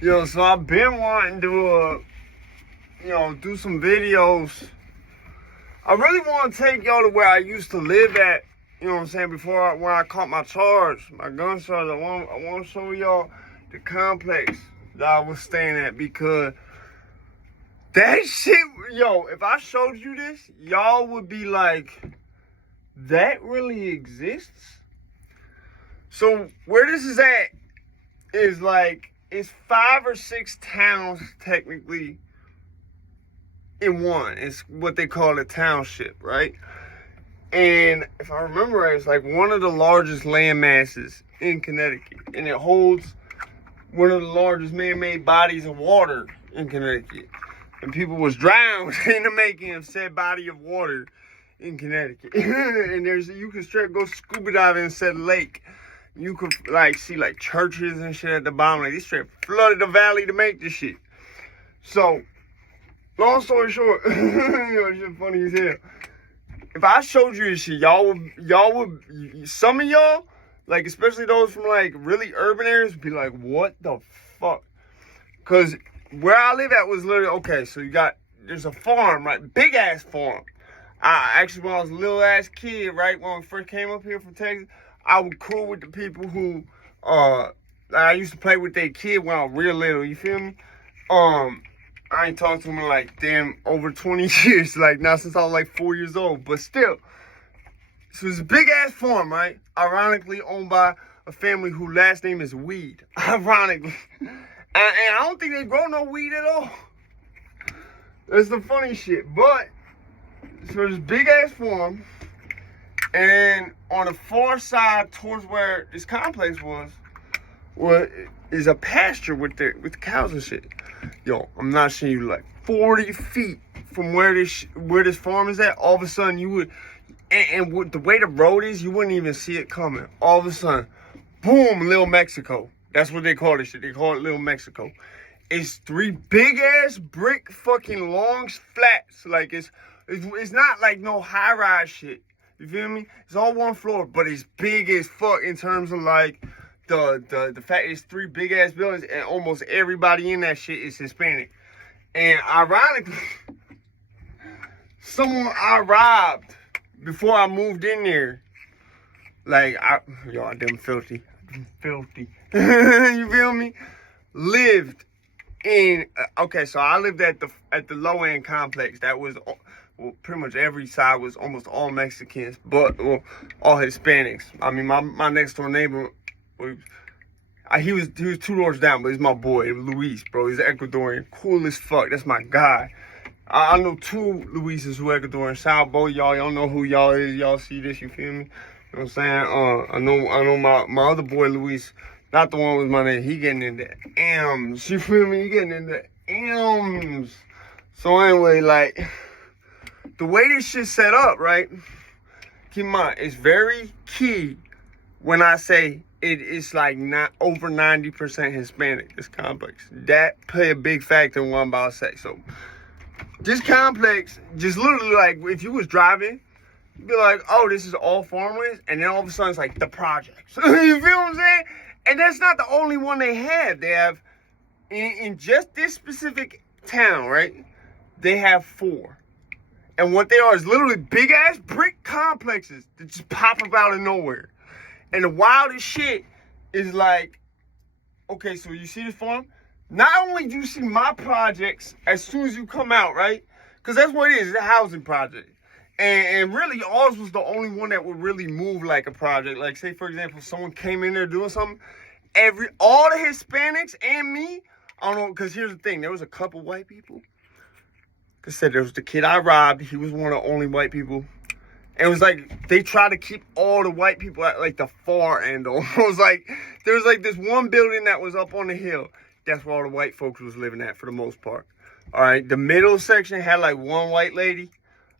So I've been wanting to, do some videos. I really want to take y'all to where I used to live at, you know what I'm saying, when I caught my gun charge. I want to show y'all the complex that I was staying at, because that shit, if I showed you this, y'all would be like, that really exists? So where this is at is like, it's 5 or 6 towns technically in one. It's what they call a township, right? And if I remember right, it's like one of the largest land masses in Connecticut. And it holds one of the largest man-made bodies of water in Connecticut. And people was drowned in the making of said body of water in Connecticut. And you can straight go scuba diving in said lake. You could see churches and shit at the bottom. Like, they straight flooded the valley to make this shit. So, long story short, it's just funny as hell. If I showed you this shit, y'all would, some of y'all, like, especially those from like really urban areas, would be like, what the fuck? Cause where I live at was literally, okay, so there's a farm, right? Big ass farm. Actually, when I was a little ass kid, right, when I first came up here from Texas, I was cool with the people who, I used to play with their kid when I was real little, you feel me? I ain't talked to them in like, damn, over 20 years, like, now since I was like 4 years old, but still. So it's a big ass farm, right? Ironically owned by a family whose last name is Weed. Ironically. And I don't think they grow no weed at all. That's the funny shit. But, so this big ass farm, and on the far side towards where this complex was is a pasture with the cows and shit. I'm not showing you, like 40 feet from where this farm is at. All of a sudden you would, and with the way the road is, you wouldn't even see it coming. All of a sudden, boom, Lil Mexico. That's what they call this shit. They call it Lil Mexico. It's 3 big ass brick fucking long flats. Like it's not like no high rise shit. You feel me? It's all one floor, but it's big as fuck in terms of like the fact it's 3 big ass buildings, and almost everybody in that shit is Hispanic. And ironically, someone I robbed before I moved in there, like I damn filthy. You feel me? Lived in okay, so I lived at the low end complex that was. Well, pretty much every side was almost all Mexicans, but all Hispanics. I mean, my next door neighbor, he was 2 doors down, but he's my boy, Luis, bro. He's Ecuadorian, cool as fuck. That's my guy. I know 2 Luises who are Ecuadorian. Shout out both y'all know who y'all is. Y'all see this, you feel me? You know what I'm saying? I know my other boy Luis, not the one with my name. He getting into M's. You feel me? He getting into M's. So anyway, like, the way this shit's set up, right? Keep in mind, it's very key when I say it is like not over 90% Hispanic, this complex. That play a big factor in what I'm about to say. So, this complex, just literally like, if you was driving, you'd be like, oh, this is all farmlands, and then all of a sudden it's like the projects. You feel what I'm saying? And that's not the only one they have. They have, in just this specific town, right? They have 4. And what they are is literally big ass brick complexes that just pop up out of nowhere. And the wildest shit is like, okay, so you see this farm? Not only do you see my projects as soon as you come out, right? Because that's what it is, it's a housing project. And really, ours was the only one that would really move like a project. Like, say, for example, someone came in there doing something, all the Hispanics and me, I don't know, because here's the thing, there was a couple white people. I said, there was the kid I robbed. He was one of the only white people. And it was like, they try to keep all the white people at like the far end. Almost like, there was like this one building that was up on the hill. That's where all the white folks was living at for the most part. All right, the middle section had like one white lady.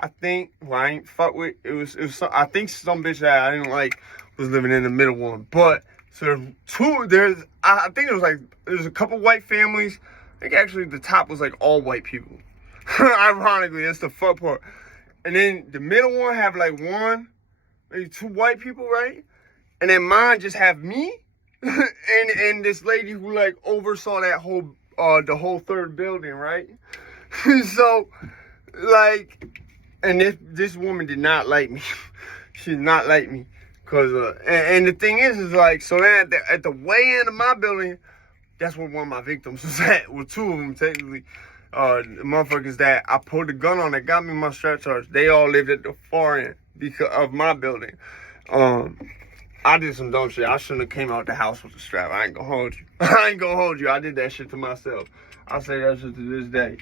I think, well, I ain't fuck with, it was I think some bitch that I didn't like was living in the middle one. But, so I think there's a couple white families. I think actually the top was like all white people. Ironically, that's the fuck part. And then the middle one have like 1, maybe 2 white people, right? And then mine just have me and this lady who like oversaw that whole the whole third building, right? So like, and this woman did not like me. She did not like me, cause and the thing is like, so then at the way end of my building, that's where one of my victims was at. Well, two of them technically. The motherfuckers that I pulled the gun on that got me my strap charge, they all lived at the far end because of my building. I did some dumb shit. I shouldn't have came out the house with the strap. I ain't gonna hold you. I ain't gonna hold you. I did that shit to myself. I say that shit to this day.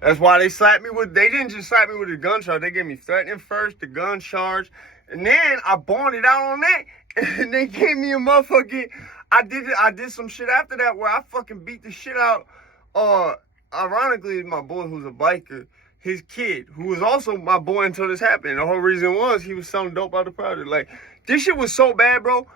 That's why they slapped me with, they didn't just slap me with the gun charge. They gave me threatening first, the gun charge, and then I bonded out on that. And they gave me a motherfucking, I did some shit after that where I fucking beat the shit out, ironically, my boy who's a biker, his kid, who was also my boy until this happened. The whole reason was he was selling dope out the project. Like, this shit was so bad, bro.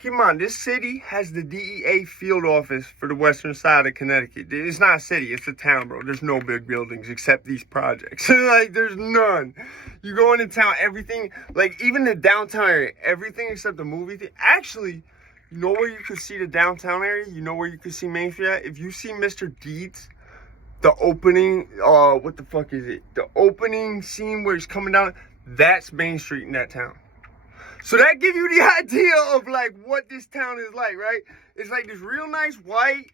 Keep in mind, this city has the DEA field office for the western side of Connecticut. It's not a city, it's a town, bro. There's no big buildings except these projects. Like, there's none. You go into town, everything, like, even the downtown area, everything except the movie theater. Actually, you know where you could see the downtown area? You know where you could see Main Street at? If you see Mr. Deeds, the opening, what the fuck is it? The opening scene where he's coming down, that's Main Street in that town. So that gives you the idea of like what this town is like, right? It's like this real nice white,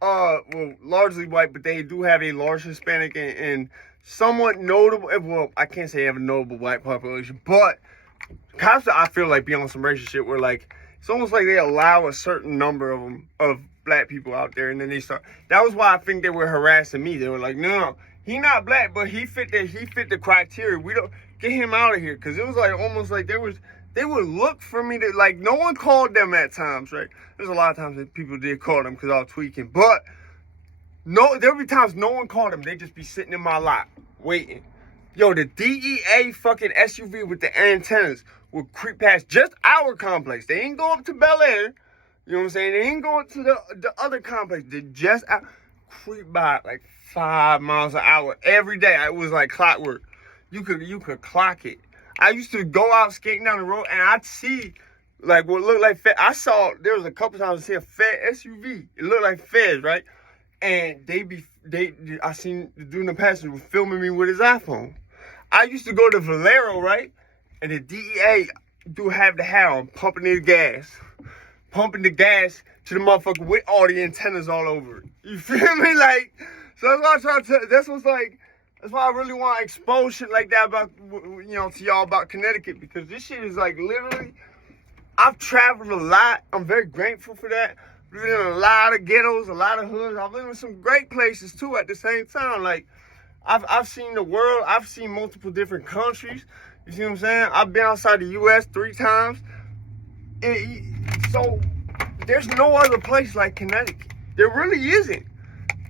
well, largely white, but they do have a large Hispanic and somewhat notable, well, I can't say they have a notable white population, but cops, I feel like, be on some racist shit where like, it's almost like they allow a certain number of them, of black people out there, and then they start, that was why I think they were harassing me. They were like, no, he not black, but he fit the criteria. We don't, get him out of here. Because it was like, almost like they would look for me to, like, no one called them at times, right? There's a lot of times that people did call them because I was tweaking. But, no, there would be times no one called them. They'd just be sitting in my lot, waiting. Yo, the DEA fucking SUV with the antennas would creep past just our complex. They ain't go up to Bel Air. You know what I'm saying? They ain't going to the other complex. They just creep by like 5 miles an hour every day. It was like clockwork. You could clock it. I used to go out skating down the road and I'd see like what looked like Fed. There was a couple times I see a Fed SUV. It looked like Feds, right? And I seen the dude in the passenger was filming me with his iPhone. I used to go to Valero, right? And the DEA do have the hat on, pumping the gas to the motherfucker with all the antennas all over it. You feel me? Like, so that's why I try to tell, that's why I really want to expose shit like that about, you know, to y'all about Connecticut, because this shit is like literally, I've traveled a lot. I'm very grateful for that. I've lived in a lot of ghettos, a lot of hoods. I've lived in some great places too at the same time. Like, I've seen the world. I've seen multiple different countries. You see what I'm saying? I've been outside the U.S. 3 times. So there's no other place like Connecticut. There really isn't.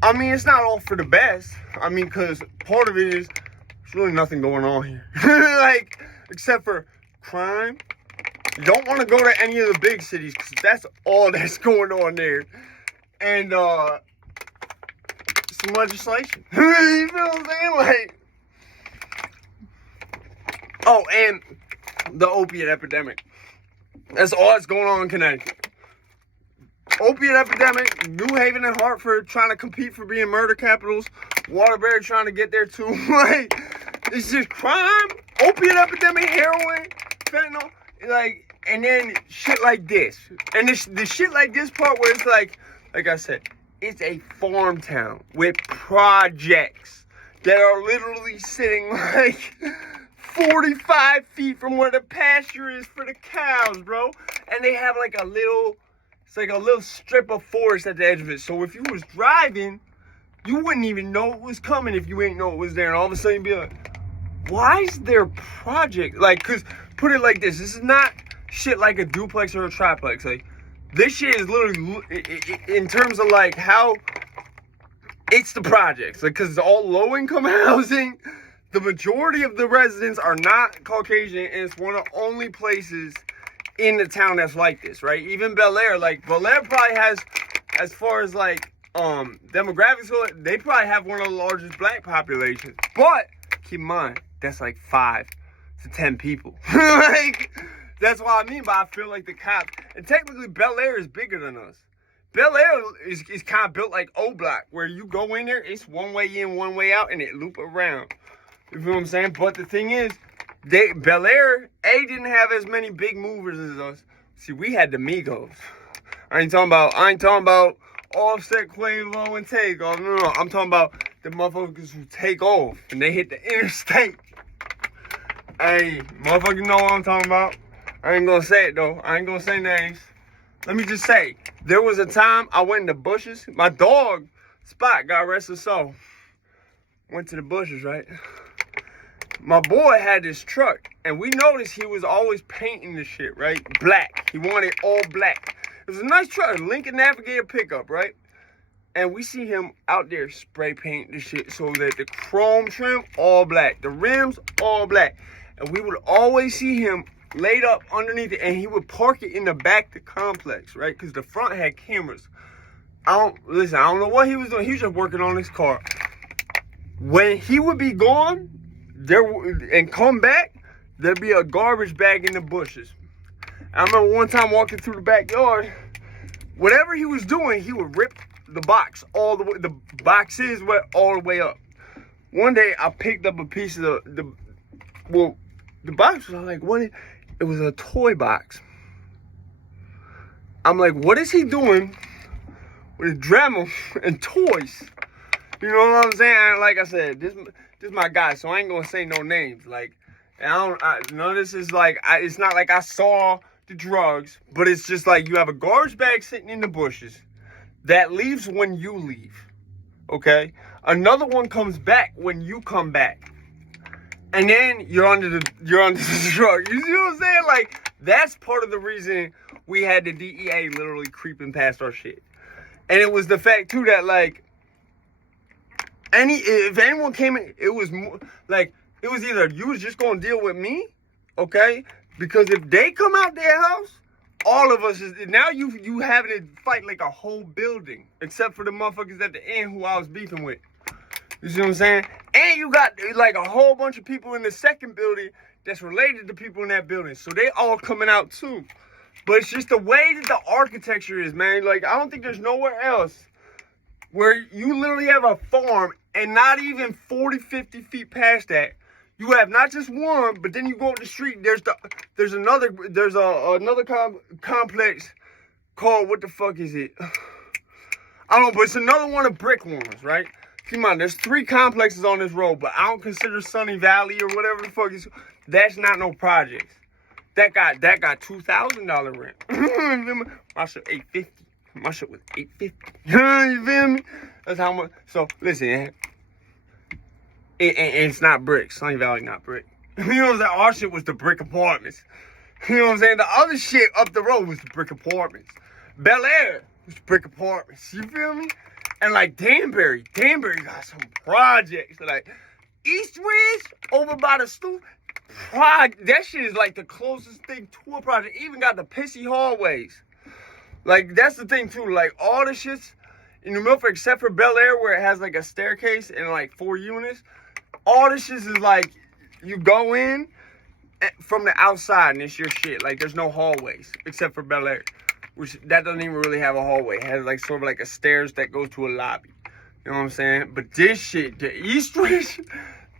I mean, it's not all for the best. I mean, because part of it is there's really nothing going on here. Like, except for crime. You don't want to go to any of the big cities because that's all that's going on there. And some legislation. You feel what I'm saying? Like, oh, and the opiate epidemic. That's all that's going on in Connecticut. Opiate epidemic, New Haven and Hartford trying to compete for being murder capitals. Waterbury trying to get there too. Like, it's just crime, opiate epidemic, heroin, fentanyl, like, and then shit like this. And the shit like this part where it's like I said, it's a farm town with projects that are literally sitting like 45 feet from where the pasture is for the cows, bro. And they have like a little strip of forest at the edge of it. So if you was driving, you wouldn't even know it was coming if you ain't know it was there. And all of a sudden you'd be like, why is there project? Like, cause put it like this is not shit like a duplex or a triplex. Like, this shit is literally, in terms of like how it's the projects. Like, cause it's all low income housing. The majority of the residents are not Caucasian, and it's one of the only places in the town that's like this, right? Even Bel Air, like, Bel Air probably has, as far as like demographics go, they probably have one of the largest black populations. But keep in mind, that's like 5 to 10 people. Like, That's what I mean by I feel like the cops. And technically, Bel Air is bigger than us. Bel Air is kind of built like O Block, where you go in there, it's one way in, one way out, and it loop around. You feel what I'm saying? But the thing is, Bel Air, didn't have as many big movers as us. See, we had the Migos. I ain't talking about Offset, Quavo, and Takeoff. No. I'm talking about the motherfuckers who take off and they hit the interstate. Hey, motherfuckers know what I'm talking about. I ain't gonna say it though. I ain't gonna say names. Let me just say, there was a time I went in the bushes. My dog, Spot, God rest his soul, went to the bushes, right? My boy had this truck, and we noticed he was always painting the shit, right? Black. He wanted all black. It was a nice truck, Lincoln Navigator pickup, right? And we see him out there spray paint the shit so that the chrome trim, all black. The rims, all black. And we would always see him laid up underneath it, and he would park it in the back of the complex, right? Because the front had cameras. I don't know what he was doing. He was just working on his car. When he would be gone and come back, there'd be a garbage bag in the bushes. I remember one time walking through the backyard, whatever he was doing, he would rip the box all the way, the boxes went all the way up. One day I picked up a piece of the box was like, what? It was a toy box. I'm like, what is he doing with Dremel and toys? You know what I'm saying? Like I said, this is my guy, so I ain't gonna say no names. Like, none of this is like, it's not like I saw the drugs, but it's just like you have a garbage bag sitting in the bushes that leaves when you leave, okay? Another one comes back when you come back, and then you're under the drug. You see what I'm saying? Like, that's part of the reason we had the DEA literally creeping past our shit. And it was the fact too that like if anyone came in, it was more like it was either you was just gonna deal with me, okay? Because if they come out their house, all of us is now you having to fight like a whole building, except for the motherfuckers at the end who I was beefing with. You see what I'm saying? And you got like a whole bunch of people in the second building that's related to people in that building, so they all coming out too. But it's just the way that the architecture is, man. Like, I don't think there's nowhere else where you literally have a farm and not even 40, 50 feet past that, you have not just one, but then you go up the street, there's another complex called, what the fuck is it? I don't know, but it's another one of brick ones, right? Come on, there's 3 complexes on this road, but I don't consider Sunny Valley or whatever the fuck is, that's not no projects. That got $2,000 rent. My shit $850. My shit was $850. You feel me? That's how much. So listen, it's not brick. Sunny Valley not brick. You know what I'm saying? Our shit was the brick apartments. You know what I'm saying? The other shit up the road was the brick apartments. Bel Air was the brick apartments. You feel me? And like Danbury got some projects. Like East Ridge over by the stoop. That shit is like the closest thing to a project. Even got the pissy hallways. Like, that's the thing too. Like, all the shits in New Milford, except for Bel Air, where it has like a staircase and like 4 units, all the shits is like you go in from the outside and it's your shit. Like, there's no hallways except for Bel Air, which that doesn't even really have a hallway. It has like sort of like a stairs that goes to a lobby. You know what I'm saying? But this shit, the East Ridge,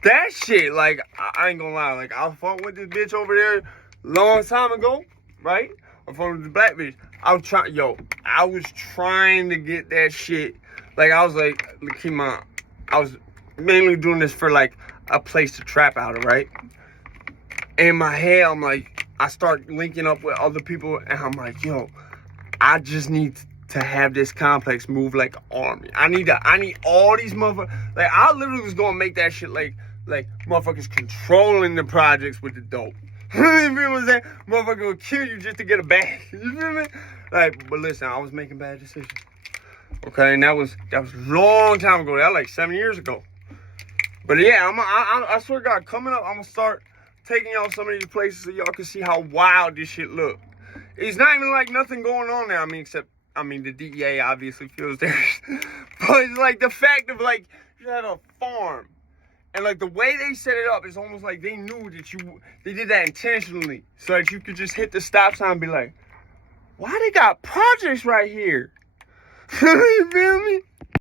that shit, like, I ain't gonna lie. Like, I fought with this bitch over there long time ago, right? I fought with the black bitch. I was trying to get that shit. Like, I was like, come on. I was mainly doing this for, like, a place to trap out of, right? In my head, I'm like, I start linking up with other people, and I'm like, yo, I just need to have this complex move like an army. I need all these motherfuckers. Like, I literally was gonna make that shit like motherfuckers controlling the projects with the dope. You feel what I'm saying? Motherfucker will kill you just to get a bag. You feel me? Like, but listen, I was making bad decisions. Okay, and that was a long time ago. That was like 7 years ago. But yeah, I swear to God, coming up, I'm gonna start taking y'all some of these places so y'all can see how wild this shit look. It's not even like nothing going on there. I mean, the DEA obviously feels theirs. But it's like the fact of like, you had a farm. And like the way they set it up, it's almost like they knew that they did that intentionally. So that you could just hit the stop sign and be like, why they got projects right here? You feel me?